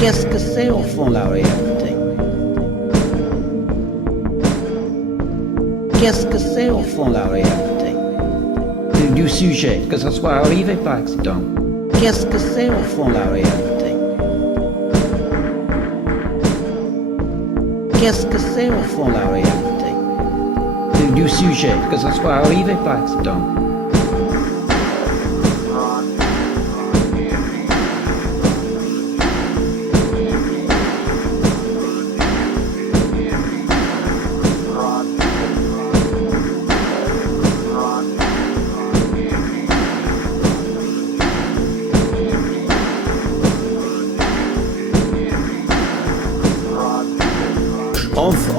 Qu'est-ce que c'est au fond la réalité? Qu'est-ce que c'est au fond la réalité? Du sujet, que ce soit arrivé par accident. Qu'est-ce que c'est au fond la réalité? Qu'est-ce que c'est au fond la réalité? Du sujet, que ce soit arrivé par accident.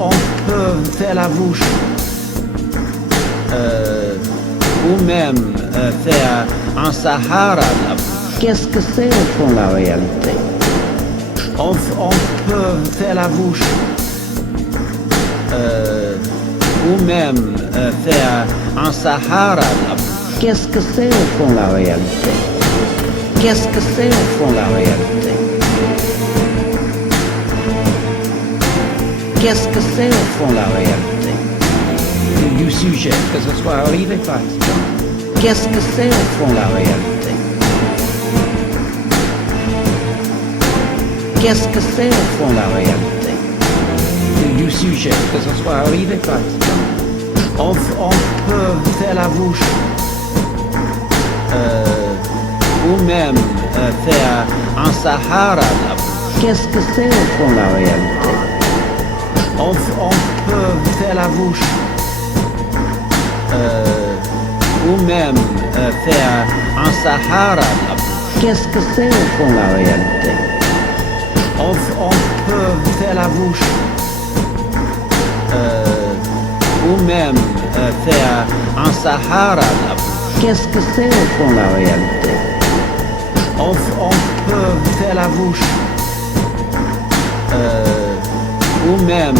On peut faire la bouche ou même faire un Sahara de la bouche. Qu'est-ce que c'est au fond la réalité? On peut faire la bouche ou même faire un Sahara de la bouche. Qu'est-ce que c'est au fond la réalité? Qu'est-ce que c'est au fond la réalité? Qu'est-ce que c'est au fond la réalité? Du sujet, que ce soit arrivé par accident. Qu'est-ce que c'est au fond la réalité? Qu'est-ce que c'est au fond la réalité? Du sujet, que ce soit arrivé par accident. On peut faire la bouche ou même faire un Sahara de la bouche. Qu'est-ce que c'est au fond la réalité? On peut faire la bouche ou même faire un Sahara de la bouche. Qu'est-ce que c'est au fond la réalité? On peut faire la bouche ou même faire un Sahara de la bouche. Qu'est-ce que c'est au fond la réalité? On peut faire la bouche ou même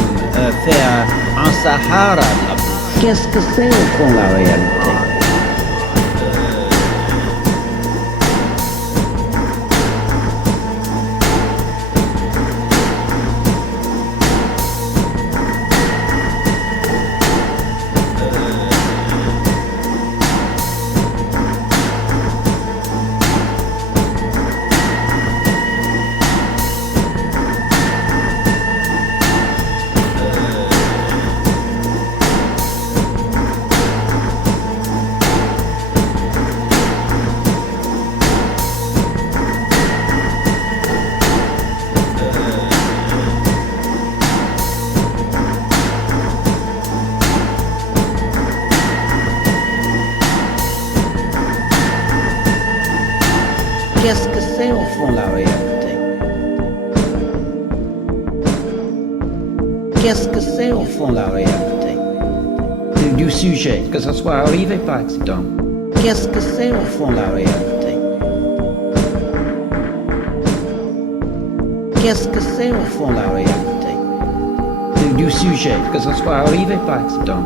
faire un Sahara de la bouche. Qu'est-ce que c'est au fond la réalité? Qu'est-ce que c'est au fond la réalité? Qu'est-ce que c'est au fond la réalité? Du sujet, que ce soit arrivé par accident. Qu'est-ce que c'est au fond la réalité? Qu'est-ce que c'est au fond la réalité? Du sujet, que ce soit arrivé par accident.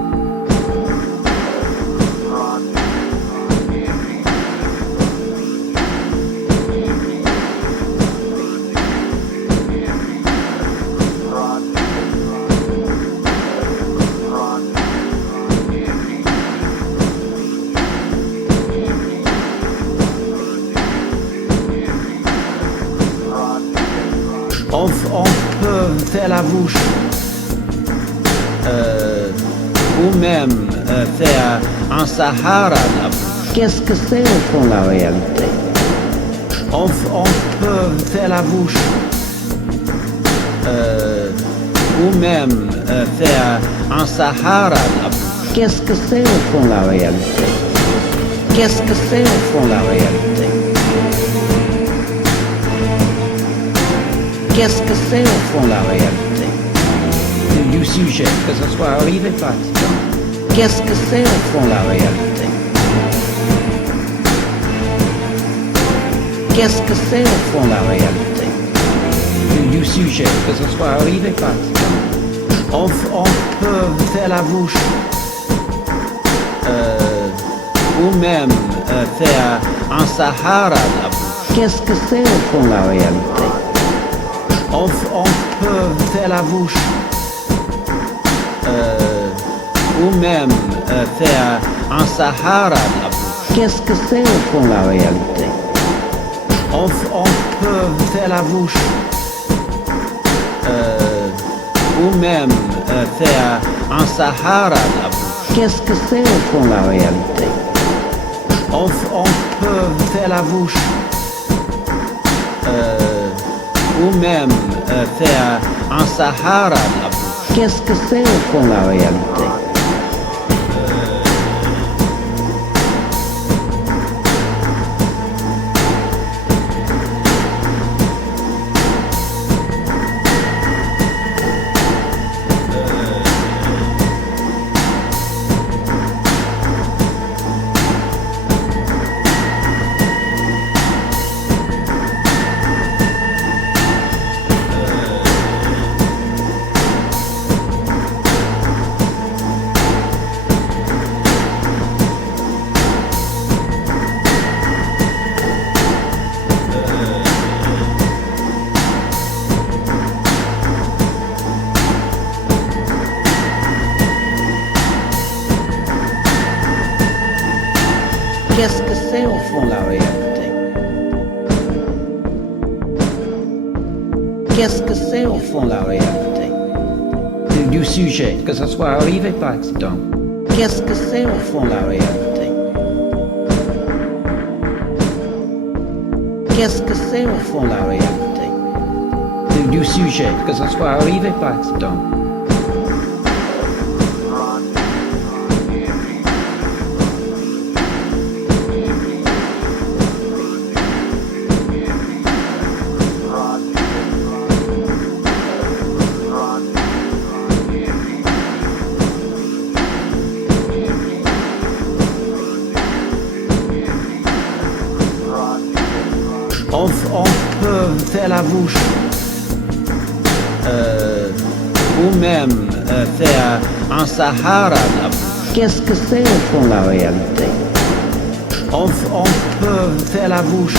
On peut faire la bouche ou même faire un Sahara de la bouche. Qu'est-ce que c'est au fond la réalité? On peut faire la bouche ou même faire un Sahara de la bouche. Qu'est-ce que c'est au fond la réalité? Qu'est-ce que c'est au fond la réalité? Qu'est-ce que c'est au fond la réalité? Du sujet, que ce soit arrivé par accident. Qu'est-ce que c'est au fond la réalité? Qu'est-ce que c'est au fond la réalité? Du sujet, que ce soit arrivé par accident. On peut faire la bouche ou même faire un Sahara de la bouche. Qu'est-ce que c'est au fond la réalité? On peut faire la bouche ou même faire un Sahara de la bouche. Qu'est-ce que c'est au fond la réalité? On peut faire la bouche ou même faire un Sahara de la bouche. Qu'est-ce que c'est au fond la réalité? On peut faire la bouche ou même faire un Sahara de la bouche. Qu'est-ce que c'est au fond la réalité? Qu'est-ce que c'est au fond la réalité? Qu'est-ce que c'est au fond la réalité? Du sujet, que ça soit arrivé par accident. Qu'est-ce que c'est au fond la réalité? Qu'est-ce que c'est au fond la réalité? Du sujet, que ça soit arrivé par accident. On peut faire la bouche ou même faire un Sahara de la bouche. Qu'est-ce que c'est au fond la réalité? On peut faire la bouche